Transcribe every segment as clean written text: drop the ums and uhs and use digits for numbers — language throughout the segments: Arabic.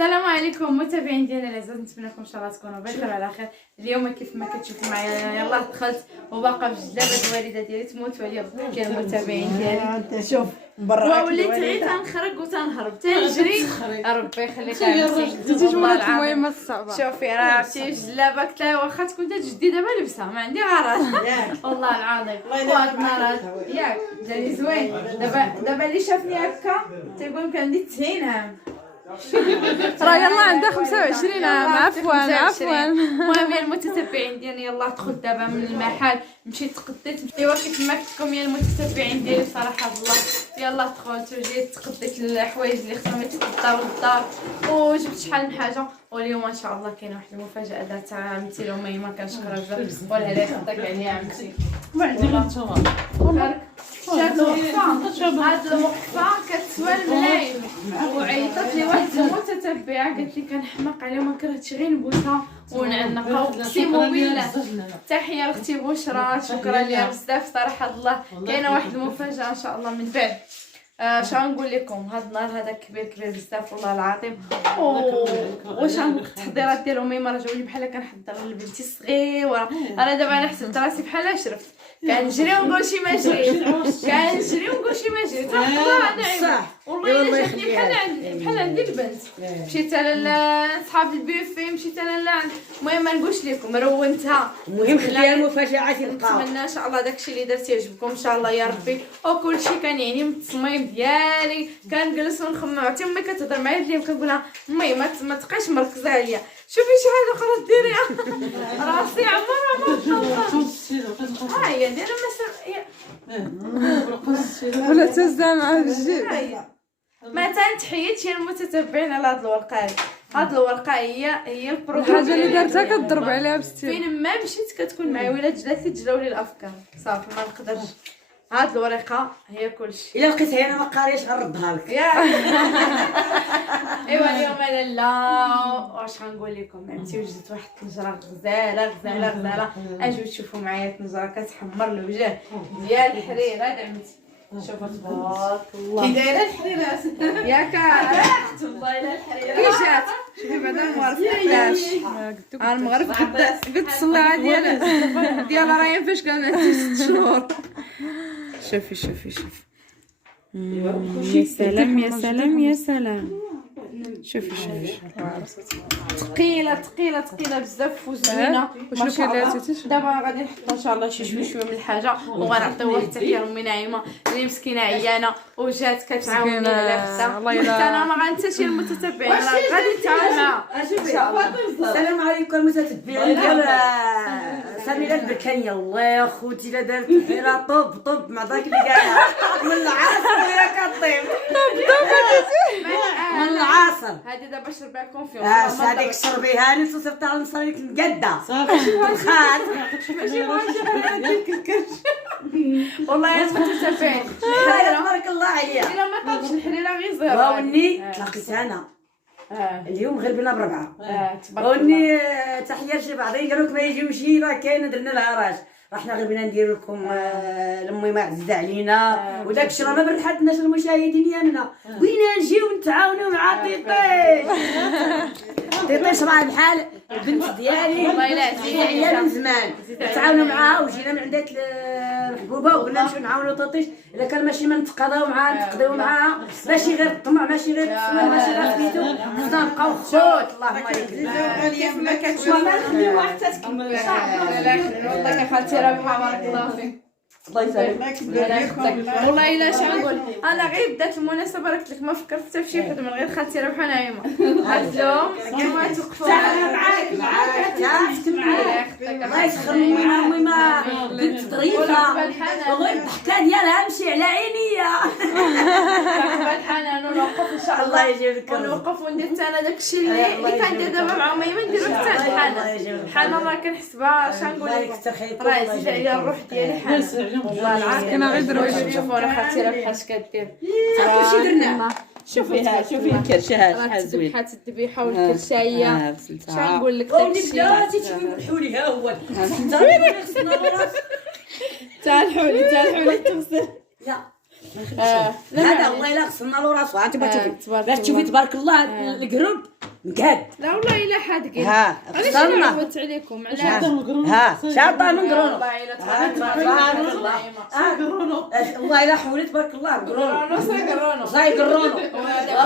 السلام عليكم متابعين ديالنا العزاز، نتمنى لكم ان شاء الله تكونوا بخير وعلى خير. اليوم كيف ما كتشوفوا معايا يلاه دخلت وباقا في جلابه الوالده ديالي تموت عليا بزاف ديال المتابعين ديالي. شوف وليت غير تنخرج وتنهرب تنجري. ربي يخليك عمتي المهم الصعبه. شوفي راه عرفتي الجلابه قلت لها واخا تكون جديده ما لبسها ما عندي غرض والله العظيم. وهاد النهار ياك جاني زوين. دابا اللي شافني هكا تيقول كان عندي 90 عام. راه يلا عندها 25 عام. عفوا المهم يا المتتبعين ديالي يلا دخلت دابا من المحل مشيت تقديت. ايوا كيف ما قلت لكم يا المتتبعين ديالي بصراحه الله يلا دخلت وجيت تقديت الحوايج اللي خصهم يتقداو للدار وجبت شحال من حاجه. واليوم ان شاء الله كاينه واحد المفاجاه دارتها عمتي لامي ما كنشكرها بزاف ولا لا يخطيك عليا عمتي. ما عندي غير نتوما هاد الوقفه كتسوى الملايين. وعيطت لي واحد المتتبعه قالت لي كنحماق عليها ما كرهتش غير نبوسها ونعنقها وقسموا بالله. تحيه لاختي بشرى شكرا ليها بزاف صراحه الله. كاينه واحد المفاجاه ان شاء الله من بعد. اش غنقول لكم هاد النهار هذا كبير بزاف والله العظيم. واش غنقول التحضيرات ديال امي راه جاوني بحال كنحضر لبنتي الصغيره. انا دابا انا حسبت راسي بحال شرفت كنجري ونقول شي ما جري كنجري ونقول شي ما جري تبارك الله. والله الا جاتني بحال عندي البنت. مشيت انا لصحاب البيفي مشيت انا لعند. المهم ما نقولش لكم رونتها. المهم خليها المفاجاه تلقاو. نتمنى ان شاء الله داكشي اللي درتي يعجبكم ان شاء الله يا ربي. وكلشي كان يعني من التصميم ديالي كنجلس ونخمم. عرفتي امي كتهضر معايا اليوم كنقولها امي ما تبقايش مركزه عليا شوفي شي حاجه اخرى ديريها راسي عمرها ما طلعت. ها هي دايره ولا تهزها مع الجيل. ما تنتحيدش يا المتتبعين على هاد الورقه هادي. هاد الورقه هي البروغرام الحاجه اللي درتها كتضرب عليها بستيل. فين ما مشيت كتكون معايا ولا جلاتي تجراو لي الافكار صافي ما نقدرش. هاد الورقه هي كلشي. الا لقيتها انا ما قاريش غنردها لك. ايوا اليوم انا لا واش غنقول لكم عمتي وجدت واحد الطنجره غزاله اجيو تشوفوا معايا الطنجره كتحمر الوجه ديال الحريره عمتي. شوفوا تبارك الله كي دايره الحريره ياك ريحت والله الا الحريره كي جات. شوفي بعدا المغرب كيفاش المغرب قد الصلاعه ديال راهي فاش كانت 6 شهور. شوفي يا سلام شوفي ثقيله بزاف وزوينه ما شاء الله. دابا غادي نحط ان شاء الله شي شويه من الحاجه وغنعطيو واحد التحيه لامي نعيمه اللي مسكينه عيانه وجات كتعاوني لابسه. انا ما غنساش المتتبعين غادي نتعاون معاها ان شاء الله. السلام عليكم المتتبعين ديال سميره البركانيه. الله يا خوتي لا دارت الحيره طب مع داك اللي قالها من العصر وهي كطيب من العصر. هذه دابا شربها كونفيونس هذيك شربيها لي وصيفطها على نصريك مقاده صافي الخات ماشي والله يا المتتبعين تبارك الله عليها. الا ما طابش الحريره غير زهره. واوني تلاقيت انا اليوم غير بنا بربعه. واوني تحيه لشي بعضين قالوا لك ما يجيوش راه كاينه درنا لها راج رحنا غير بنا ندير لكم لامي ما عزيزه علينا وداك الشيء راه ما برحتناش المشاهدين ديالنا. بغينا نجيو نتعاونوا مع طيطيش راه بحال البنت ديالي والله الا هي من زمان تعاونوا معاها وجينا من عندك الحبوبه وقلنا نمشيو نعاونوا طيطيش. الا كان ماشي ما نتقاضاو معاها نتقضيو معاها ماشي غير الطمع ماشي غير التصوير ماشي غير سميتو خصنا نبقاو خوت. اللهم يكرمك كيف ما كتشوف نخليوها حتى تكمل. والله كخالتي رابحه بارك الله فيك. الله يسلمك والله الا اش نقول انا غير بدات المناسبه قلت لك ما فكرت حتى في شي وحده من غير خالتي رابحه نعيمه. هاد اليوم كما توقفوا معاك الله يسخر امي ما بنت ظريفه وغير الضحكه ديالها مشي على عينيا. الحنان ونوقف ان شاء الله يجيبك ونوقف وندير حتى انا داكشي اللي كندير دابا مع امي ما نديرو حتى الحنان. الحنان راه كنحسبها اش غنقول لكم راه عزيز عليا الروح ديالي حنان والله العظيم. انا غير دروي شوفوا راه خالتي راه اش كدير. كلشي درناه. شوفيها شوفي الكرشه شحال زوين ذبحات الذبيحه والكرشايه. اش غنقول لك داكشي بلاتي تفولحوا لي ها هو تاع الحولي تغسل. لا هذا والله الا غسلنا له راسو. انت باش تشوفي تبارك الله القرب مقاد. لا والله الا حادقين. ها علاش اخترنا. عودت عليكم علاش ها شاطه من قرونو. والله الا تبارك قرونو والله الا حولي تبارك الله قرونو قرونو زي قرونو.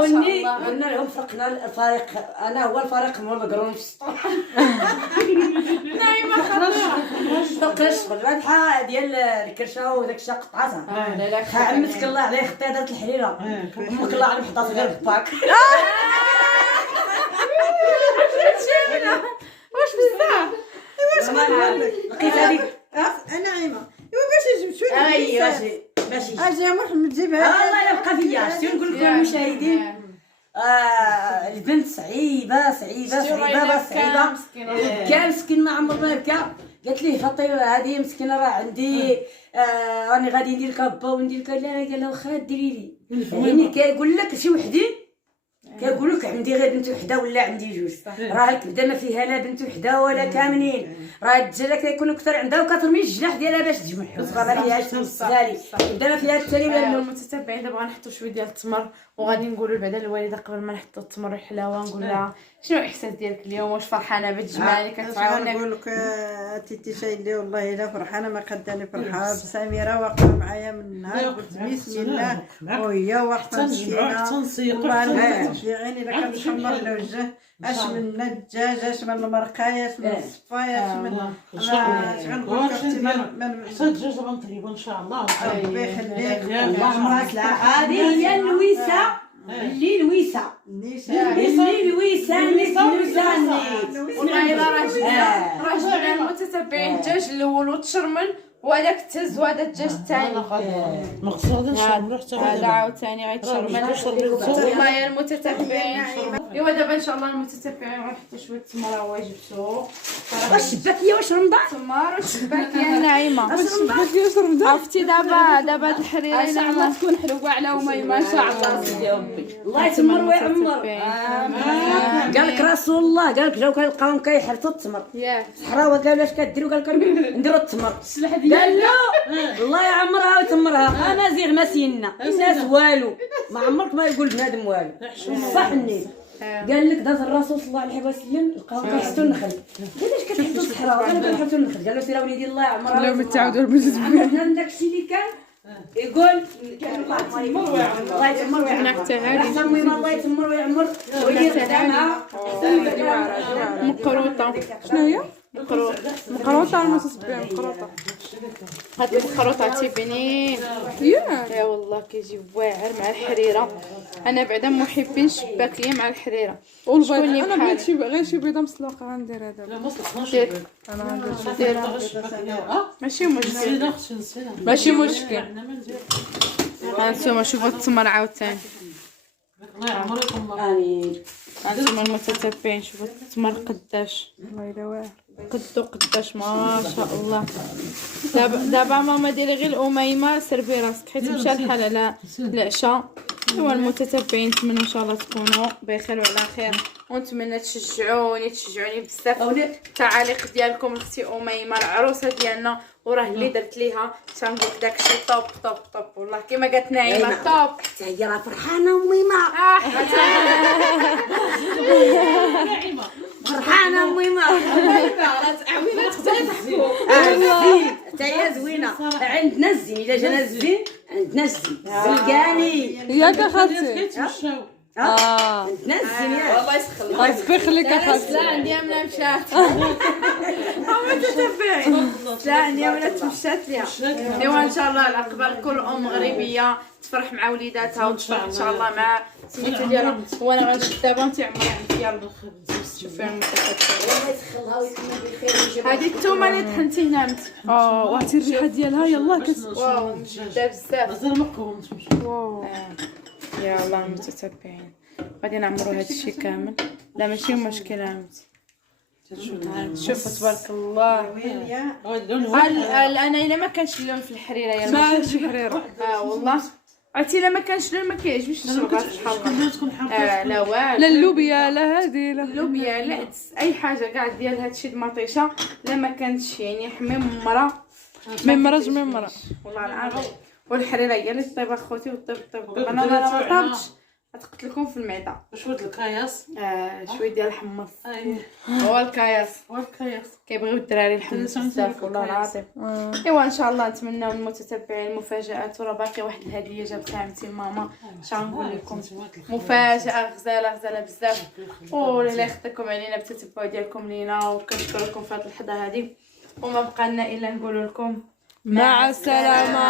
وني قلنا لهم فرقنا الفريق، انا هو الفريق مول قرونو في السطح. نايمه خلاص فوقاش بالفتحه ديال الكرشه وداك الشيء قطعتها. لا لا عمتك الله عليه خطيه دارت الحريره، امك الله عليه حطات غير في الباك. واش بزاف لقيت هذيك نعيمه ايوا باش نجيب شويه اي ماشي اجي محمد جيبها الله يبقى فيا. شتي نقول لكم المشاهدين، البنت صعيبه صعيبه. كان مسكين ما عمر ما بكى. قالت ليه فطيره هذه مسكينه راه عندي راني غادي ندير لك با وندير لك. لا قال لها واخا ديري لي. يعني كيقول لك شي وحدين كيقول لك عندي غير بنت وحده ولا عندي جوج. راه الكبده ما فيها لا بنت وحده ولا كاملين. راه الدجاجه كيكون اكثر عندها وكترمي الجناح ديالها باش تجمعهم. ما فيهاش السالي الكبده ما فيها التالي ولا المتتبعين دابا غنحطوا شويه ديال التمر وغادي نقولوا بعدا الوالده قبل ما نحطوا التمر الحلاوه نقول لها شنو الاحساس ديالك اليوم؟ واش فرحانه بالجمعه اللي كتعاونك؟ نقول لك تيتي شايلي والله الا فرحانه ما قداني فرحه. سميره واقفه معايا من النهار قلت بسم الله وهي واقفه مسكينه والله في عيني الا كنحمر الوجه. اش من الدجاج اش من المرقايه اش من الصفايه اش من اش غنقول لك اختي حتى الدجاجه غنطيبو ان شاء الله. ربي يخليك. هذه هي اللويسه اللي لويسه والله الا راه جبنا المتتبعين الدجاج الاول وتشرمل وهذاك تهز وهذا الدجاج الثاني مقصود نشرب حتى هذا عاوتاني غيتشرمل. والله يا المتتبعين. ايوا دابا ان شاء الله المتتبعين غنحطوا شويه التمر هو جبتو. واش شباكيه واش رمضان التمر والشباكيه ناعمه. عرفتي دابا هاد الحريره ان شاء الله تكون حلوه على امي ما شاء الله سيدي ربي. الله يتمر ويعمر. قال لك رسول الله قال لك جاو كنلقاهم كيحرثوا التمر ياك الصحراوه. قالوا اش كديروا؟ قال لكم نديروا التمر. قال لا الله يعمرها ويتمرها. امازيغ ما سينا الناس والو ما عمرك ما يقول بنادم والو صح. النيل قال لك داز الرسول صلى الله عليه وسلم لقاو كيحطوا النخل. علاش كتحطوا الصحراء؟ قالوا كنحطوا النخل. قالوا سير وليدي الله يعمرها. لو متعودوا بالمتتبعين داكشي اللي كان يقول الله يتمر ويعمر. احسن مما الله يتمر ويعمر ويدير قدامها مقروطه. شنو هي؟ مقروطه المتتبعين مقروطه. هاد المقروطه تيبنين يا والله كيجي واعر مع الحريره. انا بعدا محبين شباكيه مع الحريره. والبيض انا بغيت شي غير شي بيضه مسلوقه غنديرها دابا. انا ماشي مشكل ماشي مشكل. هانتوما شوفوا التمر عاوتاني. الله يعمركم. امين. هانتوما المتتبعين شوفوا التمر قداش والله الا واعر قداش ما شاء الله. دابا ماما ديري غير الاميمه سربي راسك حيت مشى الحال على العشاء. ايوا المتتبعين نتمنى ان شاء الله تكونوا بخير وعلى خير ونتمنى تشجعوني بزاف التعاليق ديالكم لاختي اميمه العروسه ديالنا. وراه اللي درت ليها تنقول داكشي طوب والله كما قالت نعيمه طوب. حتى هي راه فرحانه امي ما فرحانه امي ما عوينات تختلف. حتى هي زوينه. عندنا الزين الا جانا الزين عندنا الزين زلقاني ياك اخاتي. كيتمشاو عندنا الزين والله يسخر الله يخليك اخاتي. لا عندي امنا مشات متتبعين. لا عندي امنا تمشات ليها. ايوا ان شاء الله العقبال كل ام مغربيه تفرح مع وليداتها وتفرح ان شاء الله مع سميتو ديالها. وانا غنشد دابا انت عمرها عندي يا ربي شوفي المتتبعين. هذه الثومه اللي طحنتي هنا انت. وعرفتي الريحه ديالها يلاه واو مجده بزاف. مازال ما قومتش. واو. يا الله المتتبعين غادي نعمروا هذا الشيء كامل. لا ماشي مشكله شوفوا تبارك الله. انا الا ما كانش اللون في الحريره يا ما عندش حريره. والله عرفتي الا ما كانش اللون ما كيعجبنيش الشربات بحال هكا. لا والو لا اللوبيا لا هذه لا اللوبيا لا اي حاجه كاع ديال هادشي المطيشه لا ما كانتش يعني ممره ممره والله العظيم. والحريره هي اللي طيب اخوتي وطيب انا ما طابتش غتقتلكم في المعده. شويه الكاياس. شويه ديال الحمص اييه هو الكاياس. والكاياس كيبغيو الدراري الحمص بزاف والله العظيم. ايوا ان شاء الله نتمناو المتتبعين المفاجات. وراه باقي واحد الهديه جابتها عمتي ماما، شنقول لكم مفاجاه غزاله بزاف. والله يخطيكم علينا بالتتبع ديالكم لينا، وكنشكركم في هذه اللحظه هذه. وما بقى لنا الا نقول لكم مع السلامه.